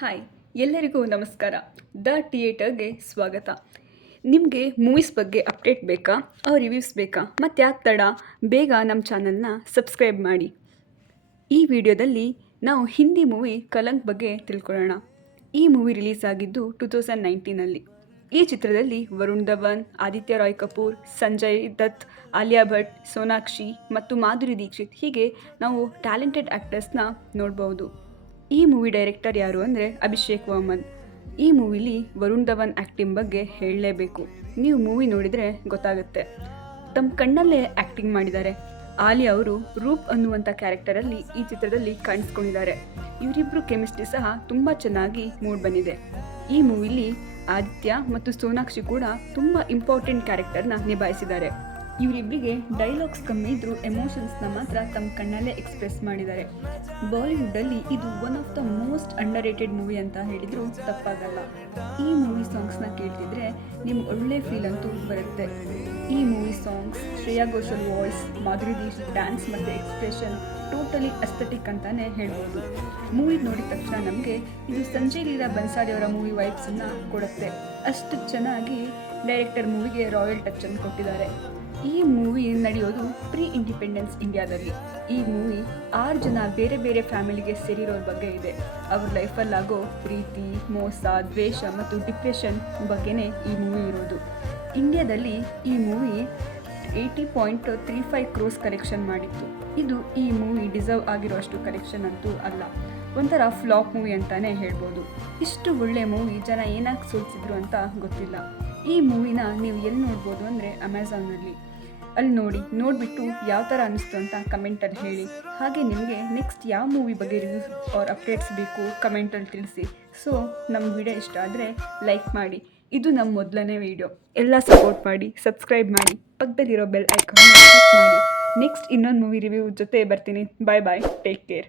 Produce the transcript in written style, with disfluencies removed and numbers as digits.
Hi, ಎಲ್ಲರಿಗೂ ನಮಸ್ಕಾರ. The ಥಿಯೇಟರ್ಗೆ ಸ್ವಾಗತ. ನಿಮಗೆ ಮೂವೀಸ್ ಬಗ್ಗೆ ಅಪ್ಡೇಟ್ ಬೇಕಾ, ರಿವ್ಯೂಸ್ ಬೇಕಾ? ಮತ್ತು ಯಾಕೆ ತಡ, ಬೇಗ ನಮ್ಮ ಚಾನಲ್ನ ಸಬ್ಸ್ಕ್ರೈಬ್ ಮಾಡಿ. ಈ ವಿಡಿಯೋದಲ್ಲಿ ನಾವು ಹಿಂದಿ ಮೂವಿ ಕಲಂಕ್ ಬಗ್ಗೆ ತಿಳ್ಕೊಳ್ಳೋಣ. ಈ ಮೂವಿ ರಿಲೀಸ್ ಆಗಿದ್ದು 2019ನಲ್ಲಿ. ಈ ಚಿತ್ರದಲ್ಲಿ ವರುಣ್ ಧವನ್, ಆದಿತ್ಯ ರಾಯ್ ಕಪೂರ್, ಸಂಜಯ್ ದತ್, ಆಲಿಯಾ ಭಟ್, ಸೋನಾಕ್ಷಿ ಮತ್ತು ಮಾಧುರಿ ದೀಕ್ಷಿತ್ ಹೀಗೆ ನಾವು ಟ್ಯಾಲೆಂಟೆಡ್ ಆ್ಯಕ್ಟರ್ಸ್ನ ನೋಡ್ಬೋದು. ಈ ಮೂವಿ ಡೈರೆಕ್ಟರ್ ಯಾರು ಅಂದರೆ ಅಭಿಷೇಕ್ ವರ್ಮನ್. ಈ ಮೂವಿಲಿ ವರುಣ್ ಧವನ್ ಆ್ಯಕ್ಟಿಂಗ್ ಬಗ್ಗೆ ಹೇಳಲೇಬೇಕು. ನೀವು ಮೂವಿ ನೋಡಿದರೆ ಗೊತ್ತಾಗುತ್ತೆ. ತಮ್ಮ ಕಣ್ಣಲ್ಲೇ ಆ್ಯಕ್ಟಿಂಗ್ ಮಾಡಿದ್ದಾರೆ. ಆಲಿಯಾ ಅವರು ರೂಪ್ ಅನ್ನುವಂಥ ಕ್ಯಾರೆಕ್ಟರಲ್ಲಿ ಈ ಚಿತ್ರದಲ್ಲಿ ಕಾಣಿಸ್ಕೊಂಡಿದ್ದಾರೆ. ಇವರಿಬ್ಬರು ಕೆಮಿಸ್ಟ್ರಿ ಸಹ ತುಂಬ ಚೆನ್ನಾಗಿ ಮೂಡ್ ಬಂದಿದೆ. ಈ ಮೂವಿಲಿ ಆದಿತ್ಯ ಮತ್ತು ಸೋನಾಕ್ಷಿ ಕೂಡ ತುಂಬ ಇಂಪಾರ್ಟೆಂಟ್ ಕ್ಯಾರೆಕ್ಟರ್ನ ನಿಭಾಯಿಸಿದ್ದಾರೆ. ಇವರಿಬ್ಬರಿಗೆ ಡೈಲಾಗ್ಸ್ ಕಮ್ಮಿ ಇದ್ದರೂ ಎಮೋಷನ್ಸ್ನ ಮಾತ್ರ ತಮ್ಮ ಕಣ್ಣಲ್ಲೇ ಎಕ್ಸ್ಪ್ರೆಸ್ ಮಾಡಿದ್ದಾರೆ. ಬಾಲಿವುಡ್ಡಲ್ಲಿ ಇದು one of the most under rated movie ಅಂತ ಹೇಳಿದರೂ ತಪ್ಪಾಗಲ್ಲ. ಈ ಮೂವಿ ಸಾಂಗ್ಸ್ನ ಕೇಳ್ತಿದ್ರೆ ನಿಮ್ಗೆ ಒಳ್ಳೆ ಫೀಲ್ ಅಂತೂ ಬರುತ್ತೆ. ಈ movie songs, Shreya Ghoshal voice, Madhuri Dixit dance ಮತ್ತು ಎಕ್ಸ್ಪ್ರೆಷನ್ ಟೋಟಲಿ ಅಸ್ಥೆಟಿಕ್ ಅಂತಲೇ ಹೇಳ್ಬೋದು. ಮೂವಿ ನೋಡಿದ ತಕ್ಷಣ ನಮಗೆ ಇದು ಸಂಜಯ್ ಲೀಲಾ ಬನ್ಸಾಲಿ ಅವರ ಮೂವಿ ವೈಬ್ಸನ್ನು ಕೊಡುತ್ತೆ. ಅಷ್ಟು ಚೆನ್ನಾಗಿ ಡೈರೆಕ್ಟರ್ ಮೂವಿಗೆ ರಾಯಲ್ ಟಚ್ಚನ್ನು ಕೊಟ್ಟಿದ್ದಾರೆ. ಈ ಮೂವಿ ನಡೆಯೋದು ಪ್ರೀ ಇಂಡಿಪೆಂಡೆನ್ಸ್ ಇಂಡಿಯಾದಲ್ಲಿ. ಈ ಮೂವಿ 6 ಜನ ಬೇರೆ ಬೇರೆ ಫ್ಯಾಮಿಲಿಗೆ ಸೇರಿರೋರ ಬಗ್ಗೆ ಇದೆ. ಅವ್ರ ಲೈಫಲ್ಲಾಗೋ ಪ್ರೀತಿ, ಮೋಸ, ದ್ವೇಷ ಮತ್ತು ಡಿಪ್ರೆಷನ್ ಬಗ್ಗೆನೇ ಈ ಮೂವಿ ಇರೋದು. ಇಂಡಿಯಾದಲ್ಲಿ ಈ ಮೂವಿ 80.35 ಕ್ರೋರ್ಸ್ ಕಲೆಕ್ಷನ್ ಮಾಡಿತ್ತು. ಇದು ಈ ಮೂವಿ ಡಿಸರ್ವ್ ಆಗಿರೋಷ್ಟು ಕಲೆಕ್ಷನ್ ಅಂತೂ ಅಲ್ಲ. ಒಂಥರ ಫ್ಲಾಪ್ ಮೂವಿ ಅಂತಲೇ ಹೇಳ್ಬೋದು. ಇಷ್ಟು ಒಳ್ಳೆ ಮೂವಿ ಜನ ಏನಾಗಿ ಸೋಲ್ಸಿದ್ರು ಅಂತ ಗೊತ್ತಿಲ್ಲ. ಈ ಮೂವಿನ ನೀವು ಎಲ್ಲಿ ನೋಡ್ಬೋದು ಅಂದರೆ ಅಮೆಝಾನಲ್ಲಿ. ಅಲ್ಲಿ ನೋಡಿಬಿಟ್ಟು ಯಾವ ಥರ ಅನ್ನಿಸ್ತು ಅಂತ ಕಮೆಂಟಲ್ಲಿ ಹೇಳಿ. ಹಾಗೆ ನಿಮಗೆ ನೆಕ್ಸ್ಟ್ ಯಾವ ಮೂವಿ ಬಗ್ಗೆ ರಿವ್ಯೂಸ್ ಅಪ್ಡೇಟ್ಸ್ ಬೇಕು ಕಮೆಂಟಲ್ಲಿ ತಿಳಿಸಿ. ಸೊ ನಮ್ಮ ವಿಡಿಯೋ ಇಷ್ಟ ಆದರೆ ಲೈಕ್ ಮಾಡಿ. ಇದು ನಮ್ಮ ಮೊದಲನೇ ವಿಡಿಯೋ. ಎಲ್ಲ ಸಪೋರ್ಟ್ ಮಾಡಿ, ಸಬ್ಸ್ಕ್ರೈಬ್ ಮಾಡಿ, ಪಕ್ಕದಲ್ಲಿರೋ ಬೆಲ್ ಐಕಾನ್ ಕ್ಲಿಕ್ ಮಾಡಿ. ನೆಕ್ಸ್ಟ್ ಇನ್ನೊಂದು ಮೂವಿ ರಿವ್ಯೂ ಜೊತೆ ಬರ್ತೀನಿ. ಬಾಯ್ ಬಾಯ್, ಟೇಕ್ ಕೇರ್.